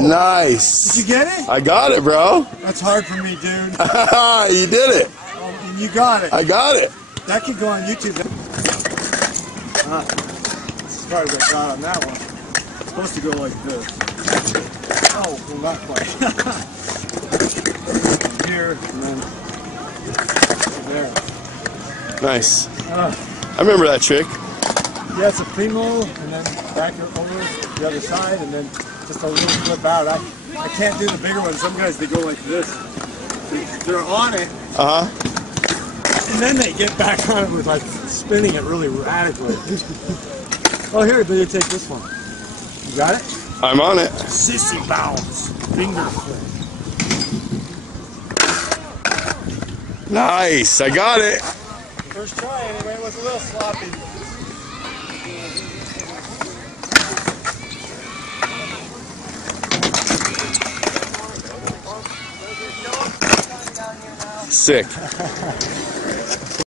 Nice. Did you get it? I got it, bro. That's hard for me, dude. You did it. And you got it. I got it. That could go on YouTube. This is probably what I got on that one. It's supposed to go like this. Oh, well, not quite. Here, and then there. Nice. I remember that trick. Yeah, it's a primo, and then back over the other side, and then just a little flip out. I can't do the bigger ones. Some guys, they go like this. They're on it. And then they get back on it with like spinning it really radically. Oh, here, but you take this one. You got it? I'm on it. Sissy bounce. Finger flip. Nice. I got it. First try anyway, it was a little sloppy. Sick.